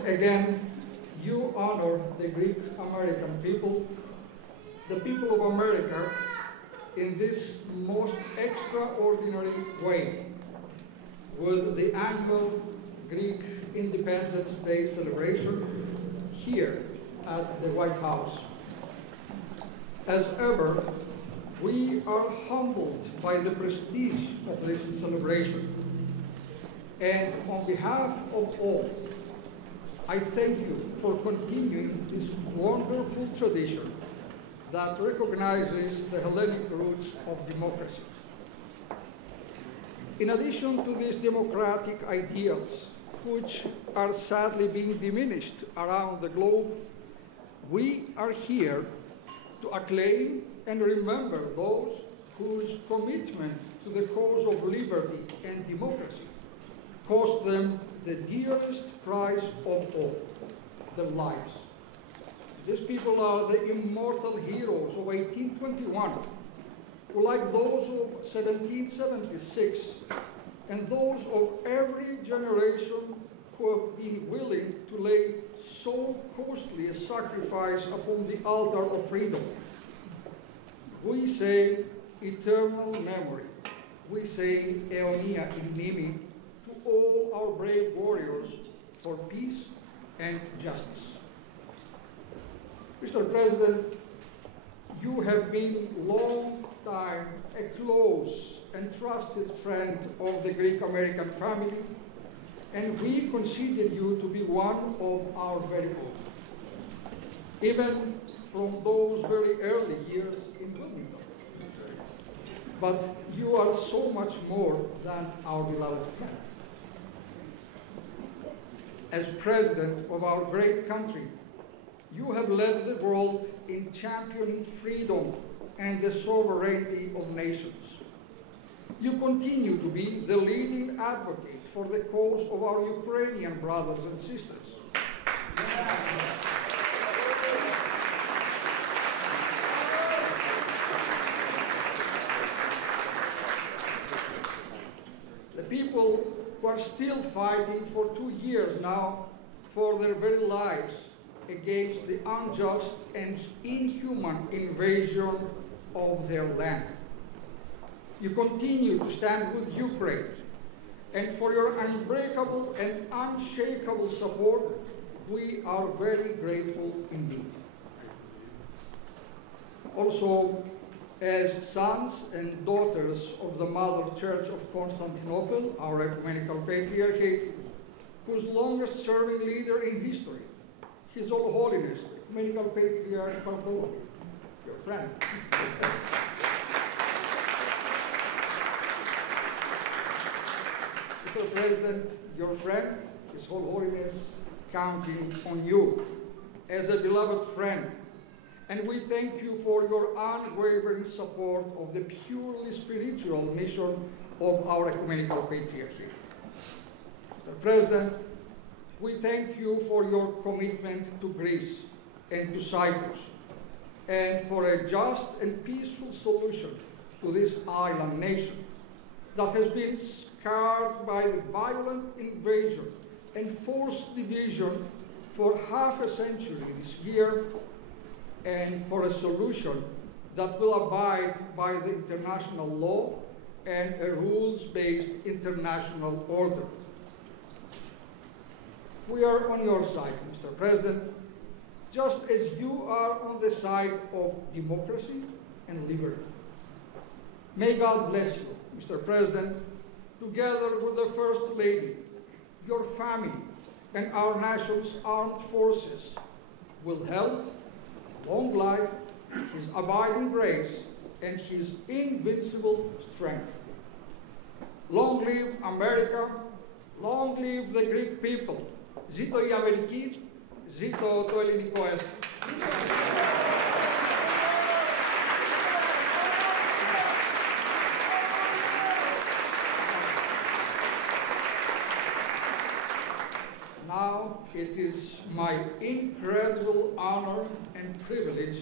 Once again, you honor the Greek American people, the people of America, in this most extraordinary way, with the annual Greek Independence Day celebration here at the White House. As ever, we are humbled by the prestige of this celebration. And on behalf of all, I thank you for continuing this wonderful tradition that recognizes the Hellenic roots of democracy. In addition to these democratic ideals, which are sadly being diminished around the globe, we are here to acclaim and remember those whose commitment to the cause of liberty and democracy cost them the dearest prize of all, their lives. These people are the immortal heroes of 1821, who, like those of 1776, and those of every generation who have been willing to lay so costly a sacrifice upon the altar of freedom. We say eternal memory. We say Aeonia Mnimi to all our brave warriors for peace and justice. Mr. President, you have been long time a close and trusted friend of the Greek American family, and we consider you to be one of our very own, even from those very early years in Wilmington. But you are so much more than our beloved friend. As president of our great country, you have led the world in championing freedom and the sovereignty of nations. You continue to be the leading advocate for the cause of our Ukrainian brothers and sisters. The people who are still fighting for 2 years now for their very lives against the unjust and inhuman invasion of their land. You continue to stand with Ukraine, and for your unbreakable and unshakable support, we are very grateful indeed. Also, as sons and daughters of the Mother Church of Constantinople, our ecumenical patriarchate, whose longest serving leader in history, His All Holiness, Ecumenical Patriarch Bartholomew, your friend. Mr. President, your friend, His All Holiness, counting on you as a beloved friend. And we thank you for your unwavering support of the purely spiritual mission of our Ecumenical Patriarchate. Mr. President, we thank you for your commitment to Greece and to Cyprus, and for a just and peaceful solution to this island nation that has been scarred by the violent invasion and forced division for half a century this year, and for a solution that will abide by the international law and a rules-based international order. We are on your side, Mr. President, just as you are on the side of democracy and liberty. May God bless you, Mr. President, together with the First Lady, your family, and our nation's armed forces, with health, long life, His abiding grace, and His invincible strength. Long live America, long live the Greek people. Ζήτω η Αμερική, ζήτω το ελληνικό έθνος. Now it is my incredible honor and privilege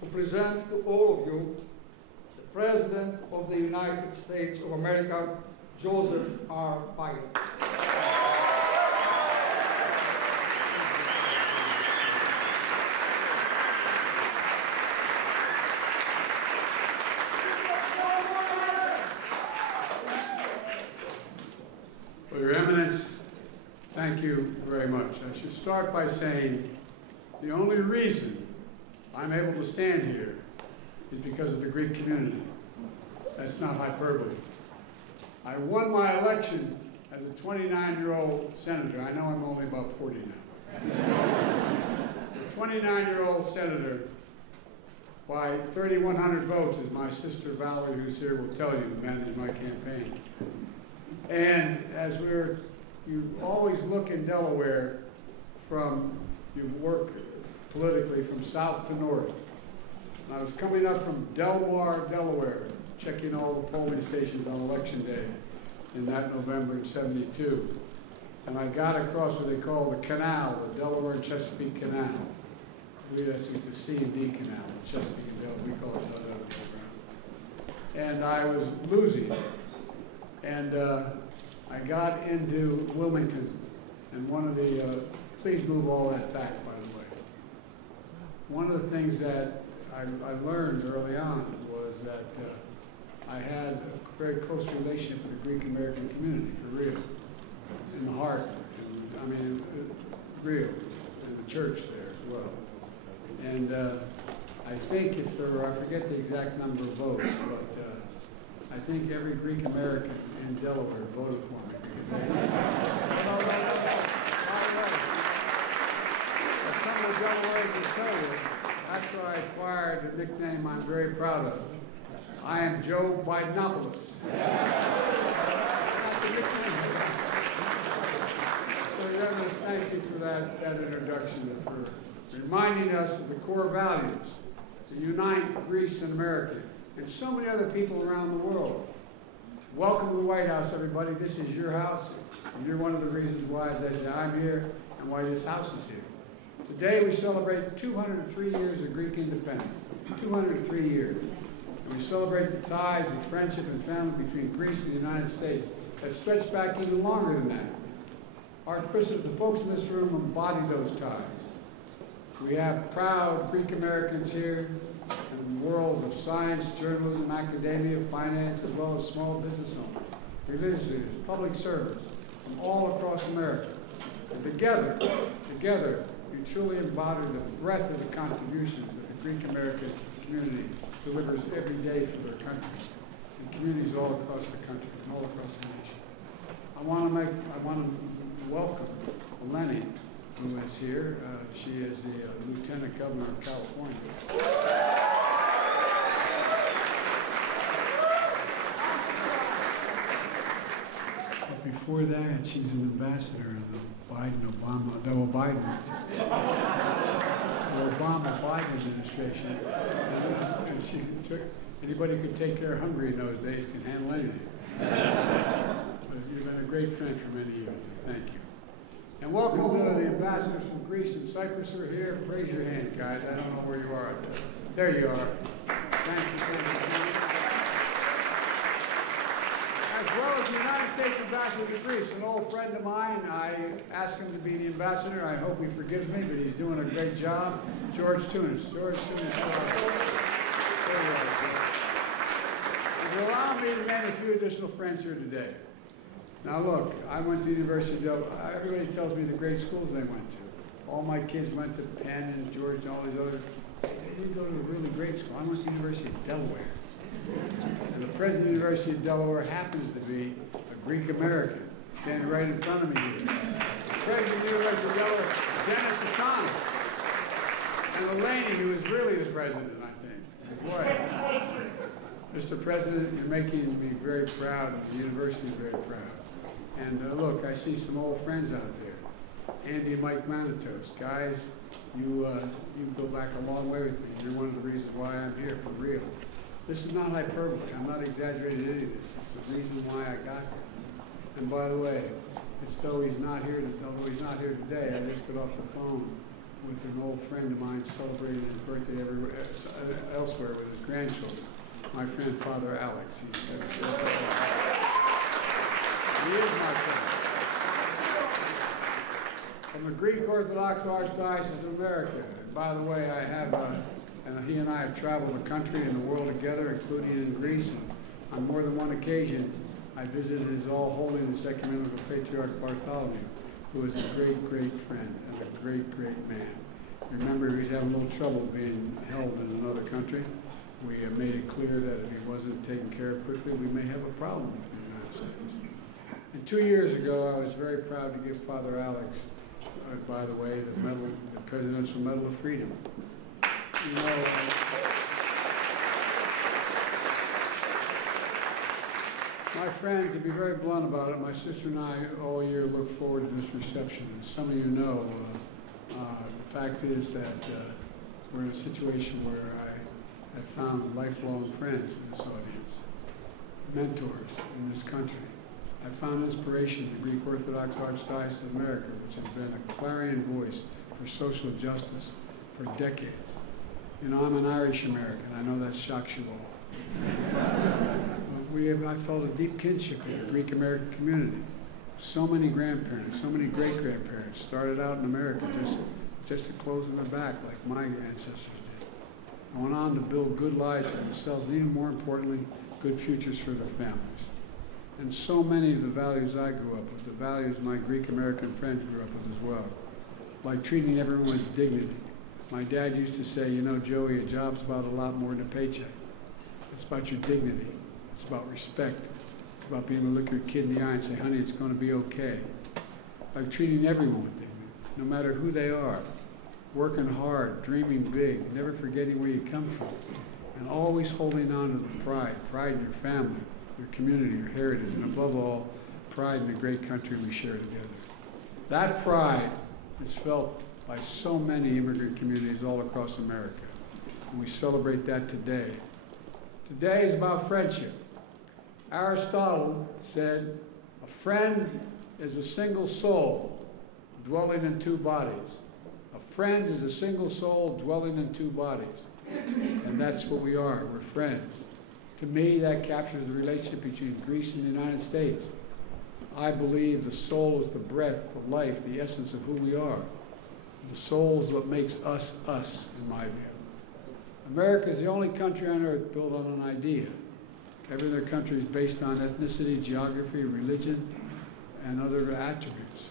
to present to all of you the President of the United States of America, Joseph R. Biden. you very much. I should start by saying the only reason I'm able to stand here is because of the Greek community. That's not hyperbole. I won my election as a 29-year-old senator. I know I'm only about 40 now. A 29-year-old senator by 3,100 votes, as my sister Valerie, who's here, will tell you, who managed my campaign. And as you always look in Delaware you work politically from south to north. And I was coming up from Delmar, Delaware, checking all the polling stations on election day in that November in '72. And I got across what they call the canal, the Delaware and Chesapeake Canal. I believe that's the C and D Canal, Chesapeake and Delaware, we call it that other program. And I was losing. And I got into Wilmington, and one of the, please move all that back, by the way. One of the things that I learned early on was that I had a very close relationship with the Greek American community, for real, in the heart, real, and the church there as well. And I think if there were, I forget the exact number of votes, but I think every Greek American in Delaware voted for me. Some of the Delawares will tell you, after I acquired a nickname I'm very proud of, I am Joe Bidenopoulos. That's a nickname. So Governor, thank you for that introduction, for reminding us of the core values that unite Greece and America, and so many other people around the world. Welcome to the White House, everybody. This is your house, and you're one of the reasons why I'm here and why this house is here. Today we celebrate 203 years of Greek independence, 203 years. And we celebrate the ties of friendship and family between Greece and the United States that stretch back even longer than that. Archbishop, the folks in this room embody those ties. We have proud Greek Americans here in the worlds of science, journalism, academia, finance, as well as small business owners, religious leaders, public servants from all across America. And together, we truly embody the breadth of the contributions that the Greek American community delivers every day for their country, and communities all across the country and all across the nation. I want to welcome Lenny, who is here. She is the Lieutenant Governor of California. But before that, she's an ambassador in the Obama-Biden administration. And she took, anybody could take care of Hungary in those days, can handle anything. But you've been a great friend for many years. Thank you. And welcome to the ambassadors from Greece and Cyprus who are here. Raise your hand, guys. I don't know where you are. There you are. Thank you for coming. As well as the United States ambassador to Greece, an old friend of mine. I asked him to be the ambassador. I hope he forgives me, but he's doing a great job. George Tunis. George Tunis. There you are. If you allow me to name a few additional friends here today. Now look, I went to the University of Delaware. Everybody tells me the great schools they went to. All my kids went to Penn and George and all these others. They didn't go to a really great school. I went to the University of Delaware. And the president of the University of Delaware happens to be a Greek American, standing right in front of me here. The president of the University of Delaware, Dennis Assange. And Eleni, who is really the president, I think. Boy, Mr. President, you're making me very proud. The university is very proud. And look, I see some old friends out there. Andy and Mike Manitos. Guys, you go back a long way with me. You're one of the reasons why I'm here, for real. This is not hyperbole. I'm not exaggerating any of this. It's the reason why I got here. And by the way, although he's not here today, I just got off the phone with an old friend of mine celebrating his birthday elsewhere with his grandchildren. My friend, Father Alex. He is my friend. From the Greek Orthodox Archdiocese of America. And by the way, I have, and he and I have traveled the country and the world together, including in Greece. And on more than one occasion, I visited his All Holiness Ecumenical Patriarch Bartholomew. who was a great, great friend and a great, great man. Remember, he was having a little trouble being held in another country. We made it clear that if he wasn't taken care of quickly, we may have a problem with the United States. And 2 years ago, I was very proud to give Father Alex, by the way, the Presidential Medal of Freedom. You know, my friend, to be very blunt about it, my sister and I all year look forward to this reception. As some of you know, the fact is that we're in a situation where I have found lifelong friends in this audience, mentors in this country. I found inspiration in the Greek Orthodox Archdiocese of America, which has been a clarion voice for social justice for decades. You know, I'm an Irish American. I know that shocks you all. I felt a deep kinship with the Greek American community. So many grandparents, so many great-grandparents started out in America just to close in the back like my ancestors did. And went on to build good lives for themselves, and even more importantly, good futures for their families. And so many of the values I grew up with, the values my Greek American friends grew up with as well, like treating everyone with dignity. My dad used to say, you know, Joey, a job's about a lot more than a paycheck. It's about your dignity. It's about respect. It's about being able to look your kid in the eye and say, honey, it's going to be okay. Like treating everyone with dignity, no matter who they are. Working hard, dreaming big, never forgetting where you come from, and always holding on to the pride in your family, your community, your heritage, and above all, pride in the great country we share together. That pride is felt by so many immigrant communities all across America, and we celebrate that today. Today is about friendship. Aristotle said, a friend is a single soul dwelling in two bodies. A friend is a single soul dwelling in two bodies. And that's what we are. We're friends. To me, that captures the relationship between Greece and the United States. I believe the soul is the breath, the life, the essence of who we are. The soul is what makes us, us, in my view. America is the only country on earth built on an idea. Every other country is based on ethnicity, geography, religion, and other attributes.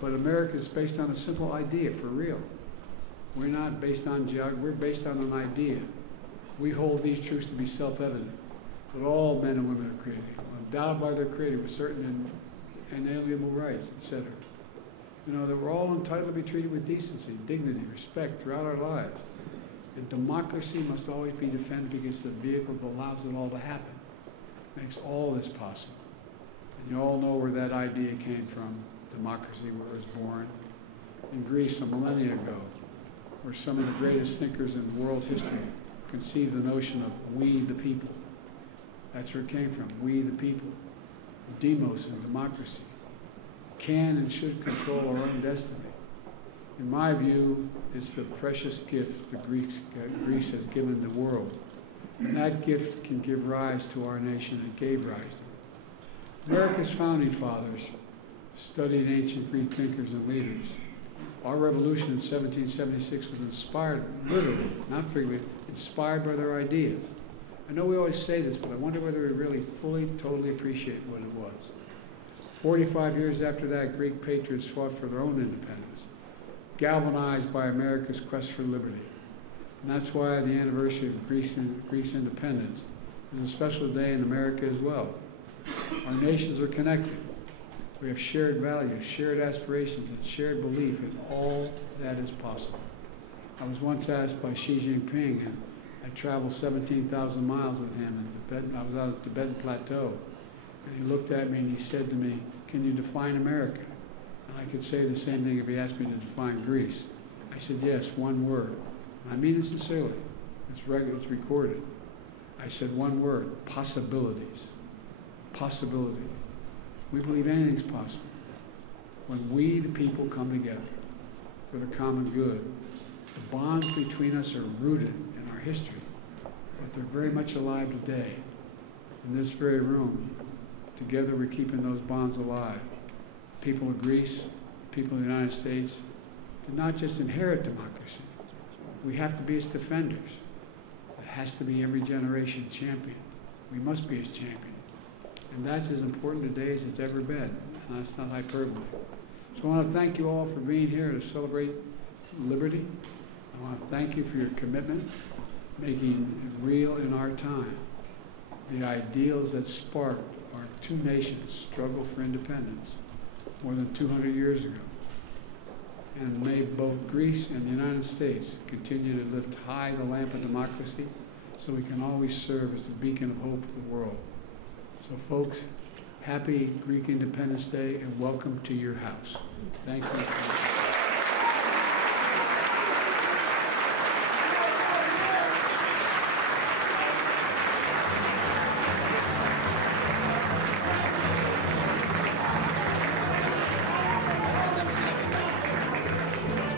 But America is based on a simple idea, for real. We're not based on geography, we're based on an idea. We hold these truths to be self-evident, that all men and women are created, endowed by their Creator with certain inalienable rights, etc. You know, that we're all entitled to be treated with decency, dignity, respect throughout our lives. And democracy must always be defended because it's the vehicle that allows it all to happen. Makes all this possible. And you all know where that idea came from, democracy, where it was born. In Greece a millennia ago, where some of the greatest thinkers in world history conceived the notion of we the people. That's where it came from, we the people. Demos and democracy can and should control our own destiny. In my view, it's the precious gift that Greece has given the world. And that gift can give rise to our nation and gave rise to it. America's founding fathers studied ancient Greek thinkers and leaders. Our revolution in 1776 was inspired, literally, not figuratively, inspired by their ideas. I know we always say this, but I wonder whether we really fully, totally appreciate what it was. 45 years after that, Greek patriots fought for their own independence, galvanized by America's quest for liberty. And that's why the anniversary of Greece's independence is a special day in America as well. Our nations are connected. We have shared values, shared aspirations, and shared belief in all that is possible. I was once asked by Xi Jinping, and I traveled 17,000 miles with him in Tibet. I was out at the Tibetan Plateau, and he looked at me and he said to me, "Can you define America?" And I could say the same thing if he asked me to define Greece. I said, yes, one word. And I mean it sincerely. It's recorded. I said one word, possibilities. Possibility. We believe anything's possible. When we, the people, come together for the common good, the bonds between us are rooted in our history, but they're very much alive today. In this very room, together we're keeping those bonds alive. People of Greece, people of the United States, did not just inherit democracy. We have to be its defenders. It has to be every generation champion. We must be its champion. And that's as important today as it's ever been. And that's not hyperbole. So I want to thank you all for being here to celebrate liberty. I want to thank you for your commitment, making it real in our time. The ideals that sparked our two nations' struggle for independence more than 200 years ago, and made both Greece and the United States continue to lift high the lamp of democracy so we can always serve as the beacon of hope for the world. So folks, happy Greek Independence Day and welcome to your house. Thank you.